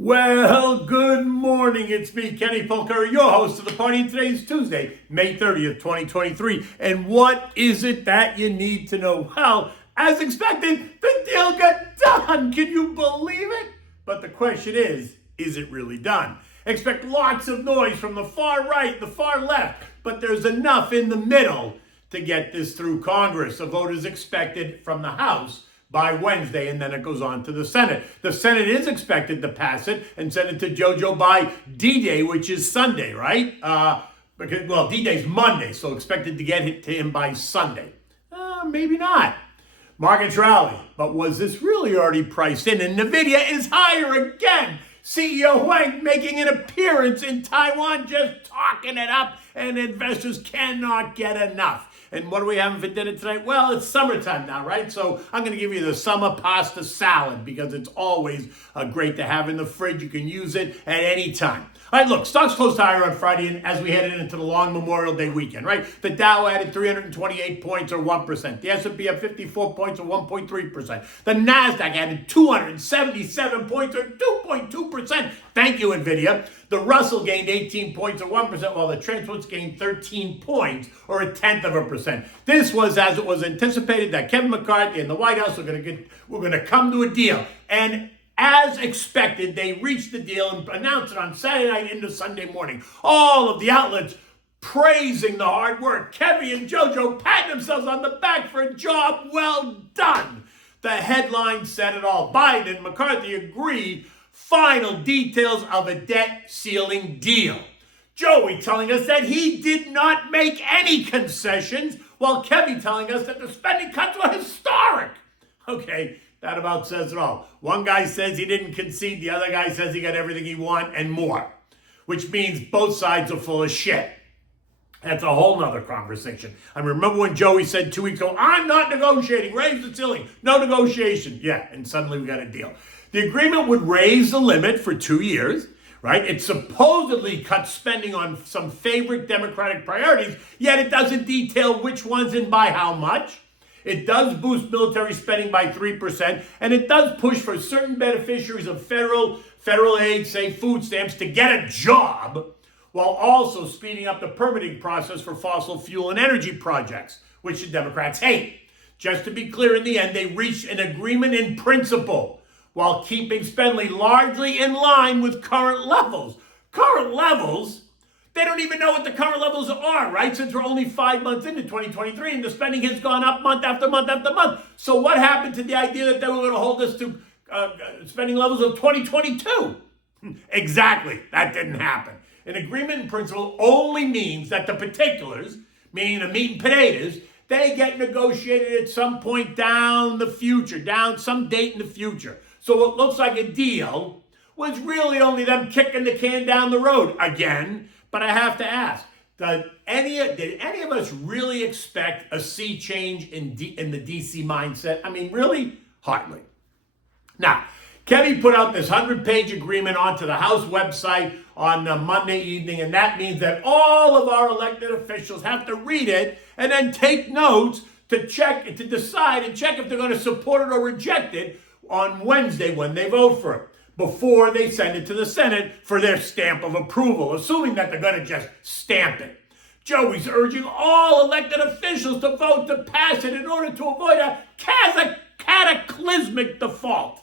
Well, good morning. It's me, Kenny Polker, your host of the party. And today is Tuesday, May 30th, 2023. And what is it that you need to know? Well, as expected, the deal got done. Can you believe it? But the question is it really done? Expect lots of noise from the far right, the far left, but there's enough in the middle to get this through Congress. A vote is expected from the House by Wednesday, and then it goes on to the Senate. The Senate is expected to pass it and send it to JoJo by D-Day, which is Sunday, right? D-Day's Monday, so expected to get it to him by Sunday. Maybe not. Markets rally, but was this really already priced in? And Nvidia is higher again. CEO Wang making an appearance in Taiwan, just talking it up, and investors cannot get enough. And what are we having for dinner tonight? Well, it's summertime now, right? So I'm going to give you the summer pasta salad because it's always great to have in the fridge. You can use it at any time. All right, look, stocks closed higher on Friday and as we headed into the long Memorial Day weekend, right? The Dow added 328 points or 1%. The S&P up 54 points or 1.3%. The NASDAQ added 277 points or 2.2%. Thank you, Nvidia. The Russell gained 18 points or 1%, while the Transwoods gained 13 points or 0.1%. This was as it was anticipated that Kevin McCarthy and the White House were going to come to a deal. And as expected, they reached the deal and announced it on Saturday night into Sunday morning. All of the outlets praising the hard work. Kevin and JoJo patting themselves on the back for a job well done. The headline said it all. Biden and McCarthy agreed final details of a debt ceiling deal. Joey telling us that he did not make any concessions, while Kevin telling us that the spending cuts were historic. Okay, that about says it all. One guy says he didn't concede, the other guy says he got everything he wanted and more, which means both sides are full of shit. That's a whole nother conversation. I remember when Joey said 2 weeks ago, I'm not negotiating, raise the ceiling, no negotiation. Yeah, and suddenly we got a deal. The agreement would raise the limit for 2 years, right? It supposedly cuts spending on some favorite Democratic priorities, yet it doesn't detail which ones and by how much. It does boost military spending by 3%, and it does push for certain beneficiaries of federal aid, say food stamps, to get a job, while also speeding up the permitting process for fossil fuel and energy projects, which the Democrats hate. Just to be clear, in the end, they reached an agreement in principle, while keeping spending largely in line with current levels. Current levels? They don't even know what the current levels are, right? Since we're only 5 months into 2023 and the spending has gone up month after month after month. So what happened to the idea that they were going to hold us to spending levels of 2022? Exactly. That didn't happen. An agreement in principle only means that the particulars, meaning the meat and potatoes, they get negotiated at some point down the future, down some date in the future. So what looks like a deal was really only them kicking the can down the road again. But I have to ask, did any of us really expect a sea change in the DC mindset? I mean, really? Hardly. Now, Kevin put out this 100-page agreement onto the House website on Monday evening, and that means that all of our elected officials have to read it and then take notes to decide and check if they're going to support it or reject it on Wednesday when they vote for it, before they send it to the Senate for their stamp of approval, assuming that they're going to just stamp it. Joey's urging all elected officials to vote to pass it in order to avoid a cataclysmic default.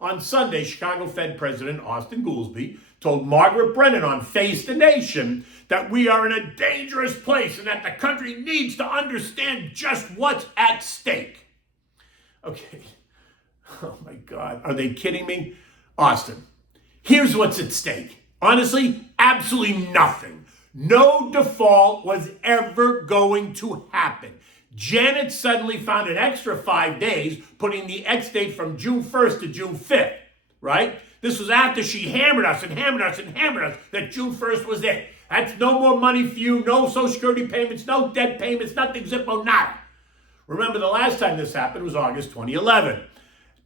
On Sunday, Chicago Fed President Austin Goolsbee told Margaret Brennan on Face the Nation that we are in a dangerous place and that the country needs to understand just what's at stake. Okay. Oh my God. Are they kidding me? Austin, here's what's at stake. Honestly, absolutely nothing. No default was ever going to happen. Janet suddenly found an extra 5 days, putting the X date from June 1st to June 5th, right? This was after she hammered us that June 1st was it. That's no more money for you, no Social Security payments, no debt payments, nothing, Zippo, nada. Remember, the last time this happened was August 2011.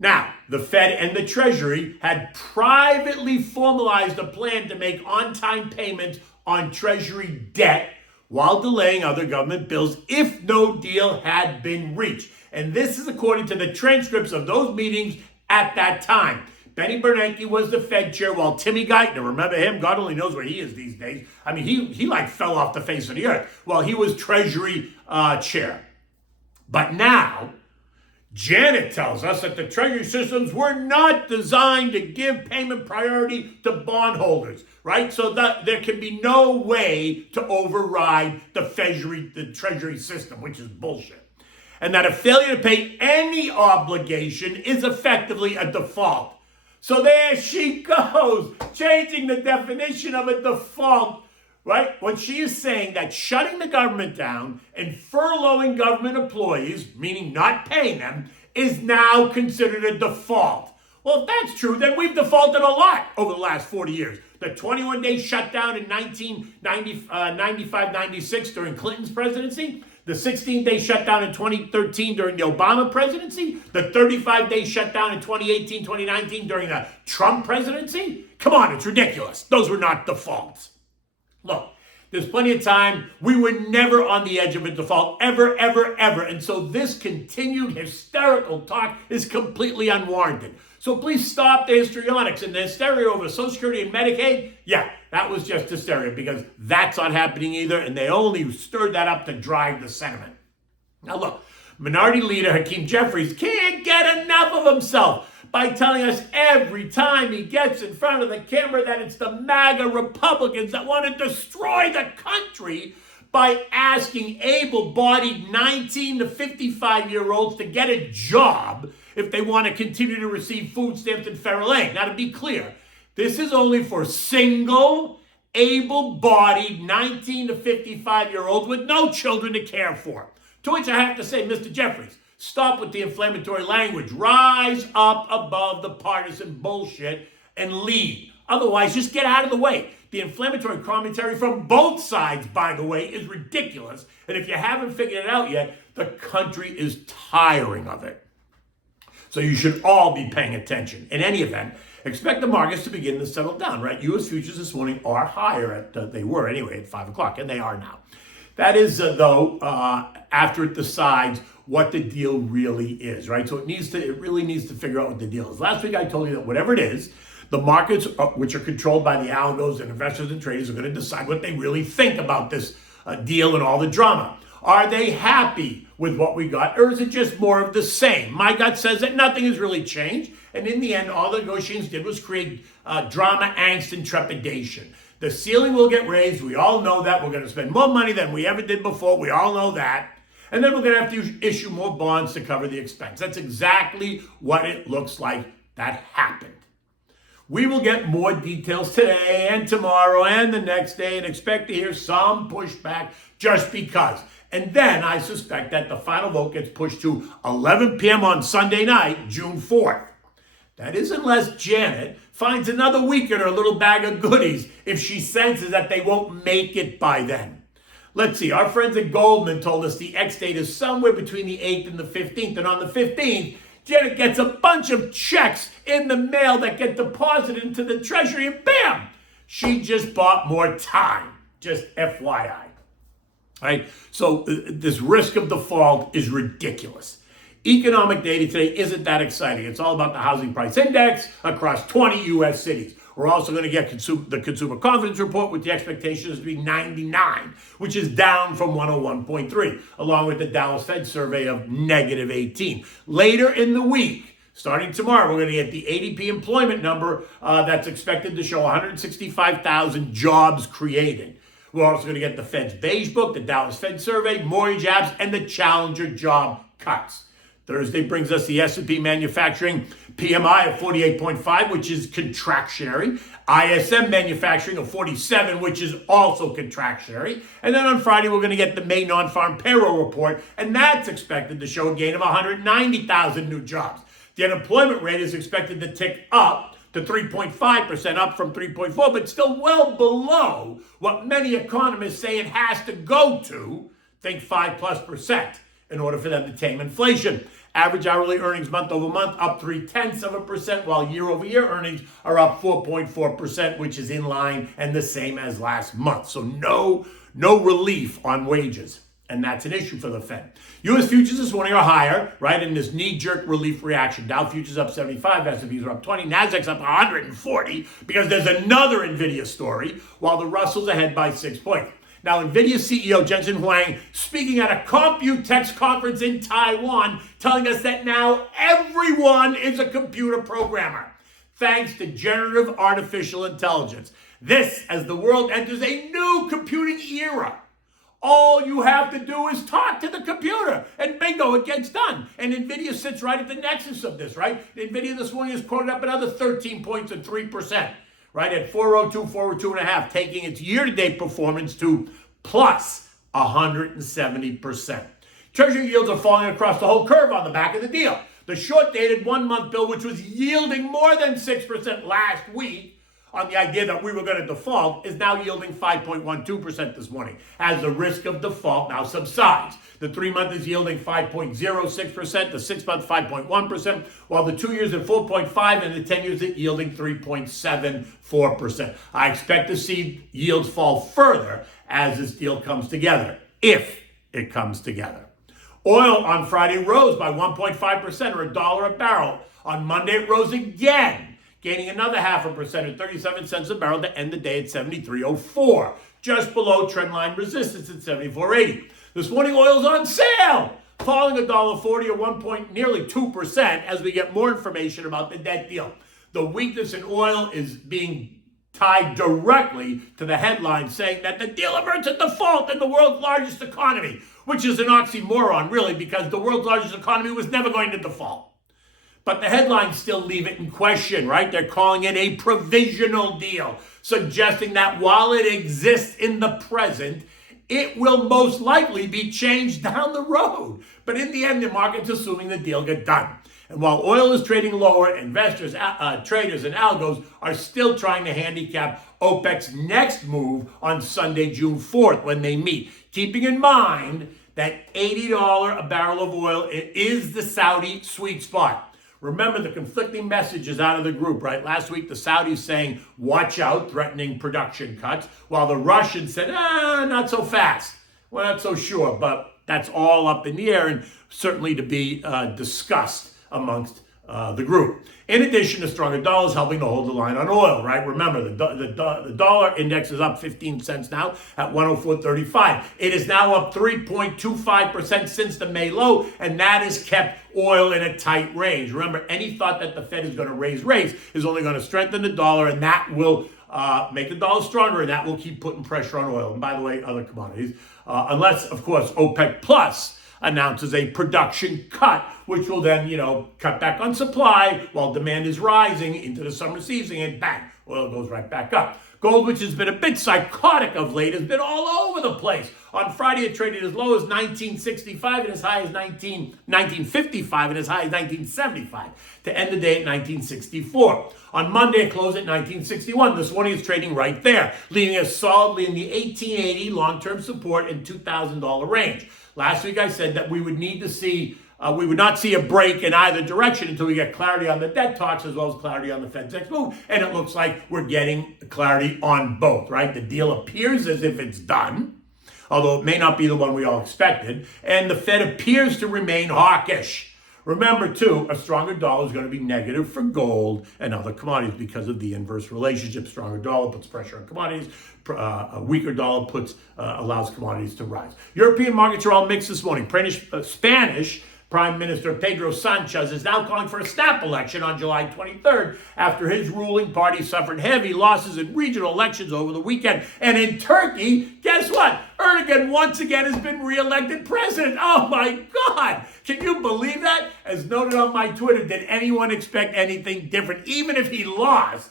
Now, the Fed and the Treasury had privately formalized a plan to make on-time payments on Treasury debt while delaying other government bills if no deal had been reached. And this is according to the transcripts of those meetings at that time. Benny Bernanke was the Fed chair, while Timmy Geithner, remember him? God only knows where he is these days. I mean, he like fell off the face of the earth. Well, he was Treasury chair. But now, Janet tells us that the Treasury systems were not designed to give payment priority to bondholders, right? So that there can be no way to override the Treasury system, which is bullshit. And that a failure to pay any obligation is effectively a default. So there she goes, changing the definition of a default, right? When she is saying that shutting the government down and furloughing government employees, meaning not paying them, is now considered a default. Well, if that's true, then we've defaulted a lot over the last 40 years. The 21-day shutdown in 1995-96 during Clinton's presidency, the 16-day shutdown in 2013 during the Obama presidency, the 35-day shutdown in 2018-2019 during the Trump presidency. Come on, it's ridiculous. Those were not defaults. Look, there's plenty of time. We were never on the edge of a default, ever, ever, ever. And so this continued hysterical talk is completely unwarranted. So please stop the histrionics and the hysteria over Social Security and Medicaid. Yeah, that was just hysteria because that's not happening either. And they only stirred that up to drive the sentiment. Now look, Minority Leader Hakeem Jeffries can't get enough of himself by telling us every time he gets in front of the camera that it's the MAGA Republicans that want to destroy the country by asking able-bodied 19 to 55-year-olds to get a job if they want to continue to receive food stamps and federal aid. Now, to be clear, this is only for single, able-bodied 19 to 55-year-olds with no children to care for. To which I have to say, Mr. Jeffries, stop with the inflammatory language. Rise up above the partisan bullshit and lead. Otherwise, just get out of the way. The inflammatory commentary from both sides, by the way, is ridiculous. And if you haven't figured it out yet, the country is tiring of it. So you should all be paying attention. In any event, expect the markets to begin to settle down, right? U.S. futures this morning are higher they were anyway at 5 o'clock, and they are now. That is, after it decides what the deal really is, right? So it really needs to figure out what the deal is. Last week I told you that whatever it is, the markets, which are controlled by the algos and investors and traders, are going to decide what they really think about this deal and all the drama. Are they happy with what we got, or is it just more of the same? My gut says that nothing has really changed, and in the end, all the negotiations did was create drama, angst, and trepidation. The ceiling will get raised. We all know that. We're going to spend more money than we ever did before. We all know that. And then we're going to have to issue more bonds to cover the expense. That's exactly what it looks like that happened. We will get more details today and tomorrow and the next day and expect to hear some pushback just because. And then I suspect that the final vote gets pushed to 11 p.m. on Sunday night, June 4th. That is unless Janet finds another week in her little bag of goodies if she senses that they won't make it by then. Let's see, our friends at Goldman told us the X date is somewhere between the 8th and the 15th. And on the 15th, Janet gets a bunch of checks in the mail that get deposited into the Treasury and bam, she just bought more time. Just FYI. Right? So this risk of default is ridiculous. Economic data today isn't that exciting. It's all about the housing price index across 20 U.S. cities. We're also going to get the consumer confidence report with the expectations to be 99, which is down from 101.3, along with the Dallas Fed survey of negative 18. Later in the week, starting tomorrow, we're going to get the ADP employment number that's expected to show 165,000 jobs created. We're also going to get the Fed's Beige Book, the Dallas Fed survey, mortgage apps, and the Challenger job cuts. Thursday brings us the S&P manufacturing PMI of 48.5, which is contractionary. ISM manufacturing of 47, which is also contractionary. And then on Friday, we're going to get the May non-farm payroll report, and that's expected to show a gain of 190,000 new jobs. The unemployment rate is expected to tick up to 3.5%, up from 3.4, but still well below what many economists say it has to go to, think 5+%, in order for them to tame inflation. Average hourly earnings month over month up 0.3%, while year over year earnings are up 4.4%, which is in line and the same as last month. So no relief on wages. And that's an issue for the Fed. U.S. futures this morning are higher, right, in this knee-jerk relief reaction. Dow futures up 75, S&Ps are up 20, Nasdaq's up 140 because there's another Nvidia story, while the Russell's ahead by 6 points. Now, Nvidia CEO Jensen Huang speaking at a Computex conference in Taiwan, telling us that now everyone is a computer programmer, thanks to generative artificial intelligence. This, as the world enters a new computing era. All you have to do is talk to the computer, and bingo, it gets done. And Nvidia sits right at the nexus of this, right? Nvidia this morning is quoted up another 13 points and 3%, right? At 402.5, taking its year-to-date performance to plus 170%. Treasury yields are falling across the whole curve on the back of the deal. The short-dated one-month bill, which was yielding more than 6% last week, on the idea that we were going to default, is now yielding 5.12% this morning, as the risk of default now subsides. The 3-month is yielding 5.06%, the 6-month 5.1%, while the 2 years at 4.5% and the 10 years at yielding 3.74%. I expect to see yields fall further as this deal comes together, if it comes together. Oil on Friday rose by 1.5% or $1 a barrel. On Monday it rose again, gaining another 0.5% at 37 cents a barrel to end the day at 73.04, just below trendline resistance at 74.80. This morning, oil's on sale, falling $1.40 or nearly 2% as we get more information about the debt deal. The weakness in oil is being tied directly to the headline saying that the deal averts a default in the world's largest economy, which is an oxymoron, really, because the world's largest economy was never going to default. But the headlines still leave it in question, right? They're calling it a provisional deal, suggesting that while it exists in the present, it will most likely be changed down the road. But in the end, the market's assuming the deal get done. And while oil is trading lower, investors, traders, and algos are still trying to handicap OPEC's next move on Sunday, June 4th, when they meet, keeping in mind that $80 a barrel of oil is the Saudi sweet spot. Remember the conflicting messages out of the group, right? Last week, the Saudis saying, watch out, threatening production cuts, while the Russians said, not so fast. We're not so sure, but that's all up in the air and certainly to be discussed amongst the group. In addition, the stronger dollar is helping to hold the line on oil, right? Remember, the dollar index is up 15 cents now at 104.35. It is now up 3.25% since the May low, and that has kept oil in a tight range. Remember, any thought that the Fed is going to raise rates is only going to strengthen the dollar, and that will make the dollar stronger, and that will keep putting pressure on oil. And by the way, other commodities, unless, of course, OPEC Plus announces a production cut, which will then, cut back on supply while demand is rising into the summer season, and bang, oil goes right back up. Gold, which has been a bit psychotic of late, has been all over the place. On Friday, it traded as low as 1965 and as high as 1955 and as high as 1975 to end the day at 1964. On Monday, it closed at 1961. This morning, it's trading right there, leaving us solidly in the 1880 long-term support and $2,000 range. Last week, I said that we would need to see, we would not see a break in either direction until we get clarity on the debt talks as well as clarity on the Fed's next move. And it looks like we're getting clarity on both, right? The deal appears as if it's done, although it may not be the one we all expected. And the Fed appears to remain hawkish. Remember, too, a stronger dollar is going to be negative for gold and other commodities because of the inverse relationship. Stronger dollar puts pressure on commodities. A weaker dollar allows commodities to rise. European markets are all mixed this morning. Spanish Prime Minister Pedro Sanchez is now calling for a snap election on July 23rd after his ruling party suffered heavy losses in regional elections over the weekend. And in Turkey, guess what? Erdogan once again has been reelected president. Oh my God! Can you believe that? As noted on my Twitter, did anyone expect anything different? Even if he lost,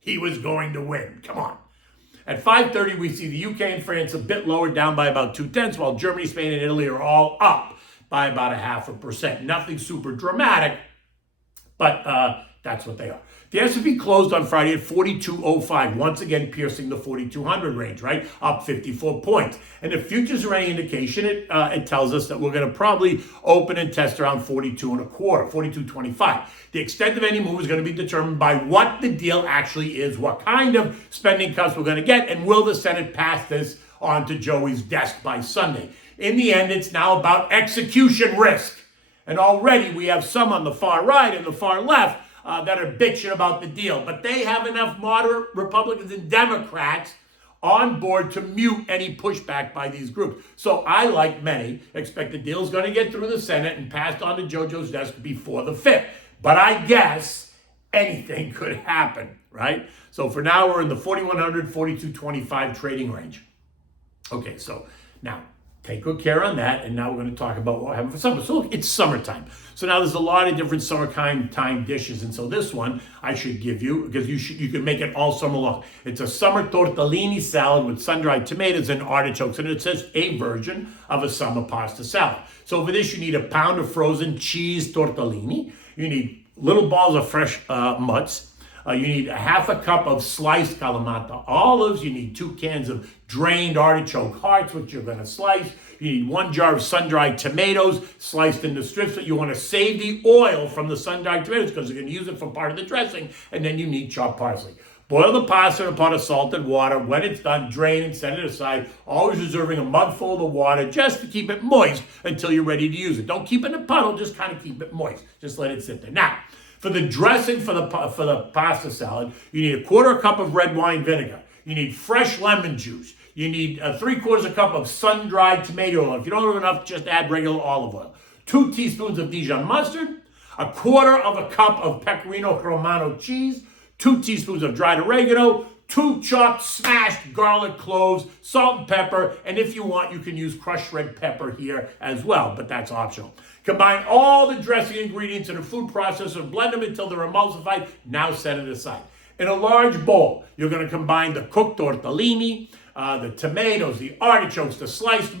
he was going to win. Come on. At 5:30, we see the UK and France a bit lower, down by about 0.2, while Germany, Spain, and Italy are all up by about 0.5%. Nothing super dramatic, but that's what they are. The S&P closed on Friday at 42.05, once again piercing the 4,200 range, right? Up 54 points. And if futures are any indication, it tells us that we're going to probably open and test around 42.25, 42.25. The extent of any move is going to be determined by what the deal actually is, what kind of spending cuts we're going to get, and will the Senate pass this onto Joey's desk by Sunday. In the end, it's now about execution risk. And already we have some on the far right and the far left that are bitching about the deal. But they have enough moderate Republicans and Democrats on board to mute any pushback by these groups. So I, like many, expect the deal's going to get through the Senate and passed on to JoJo's desk before the 5th. But I guess anything could happen, right? So for now, we're in the 4,100, 4,225 trading range. Okay, so now take good care on that. And now we're going to talk about what we're having for summer. So look, it's summertime. So now there's a lot of different summertime dishes. And so this one I should give you, because you can make it all summer long. It's a summer tortellini salad with sun-dried tomatoes and artichokes. And it says a version of a summer pasta salad. So for this, you need a pound of frozen cheese tortellini. You need little balls of fresh mutts. You need a half a cup of sliced Kalamata olives. You need 2 cans of drained artichoke hearts, which you're going to slice. You need 1 jar of sun-dried tomatoes sliced into strips. But you want to save the oil from the sun-dried tomatoes because you're going to use it for part of the dressing. And then you need chopped parsley. Boil the pasta in a pot of salted water. When it's done, drain and set it aside, always reserving a mugful of the water just to keep it moist until you're ready to use it. Don't keep it in a puddle, just kind of keep it moist. Just let it sit there. Now, for the dressing for the pasta salad, you need a 1/4 cup of red wine vinegar. You need fresh lemon juice. You need 3/4 cup of sun-dried tomato oil. If you don't have enough, just add regular olive oil. 2 teaspoons of Dijon mustard, 1/4 cup of pecorino romano cheese, 2 teaspoons of dried oregano, 2 chopped, smashed garlic cloves, salt and pepper, and if you want, you can use crushed red pepper here as well, but that's optional. Combine all the dressing ingredients in a food processor and blend them until they're emulsified. Now set it aside. In a large bowl, you're going to combine the cooked tortellini, the tomatoes, the artichokes, the sliced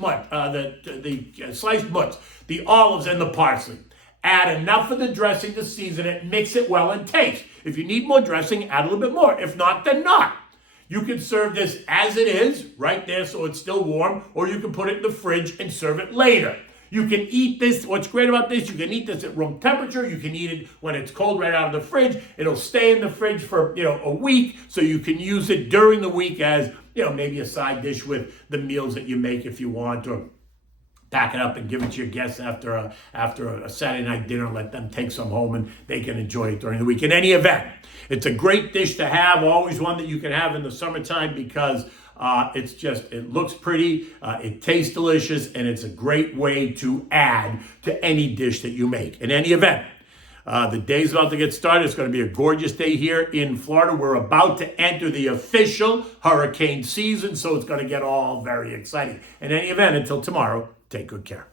sliced mutts, the olives, and the parsley. Add enough of the dressing to season it, mix it well, and taste. If you need more dressing, add a little bit more. If not, then not. You can serve this as it is, right there, so it's still warm, or you can put it in the fridge and serve it later. You can eat this. What's great about this, you can eat this at room temperature. You can eat it when it's cold right out of the fridge. It'll stay in the fridge for, a week, so you can use it during the week as, maybe a side dish with the meals that you make if you want, or pack it up and give it to your guests after a Saturday night dinner. Let them take some home and they can enjoy it during the week. In any event, it's a great dish to have, always one that you can have in the summertime because it looks pretty, it tastes delicious, and it's a great way to add to any dish that you make. In any event, the day's about to get started. It's going to be a gorgeous day here in Florida. We're about to enter the official hurricane season, so it's going to get all very exciting. In any event, until tomorrow, take good care.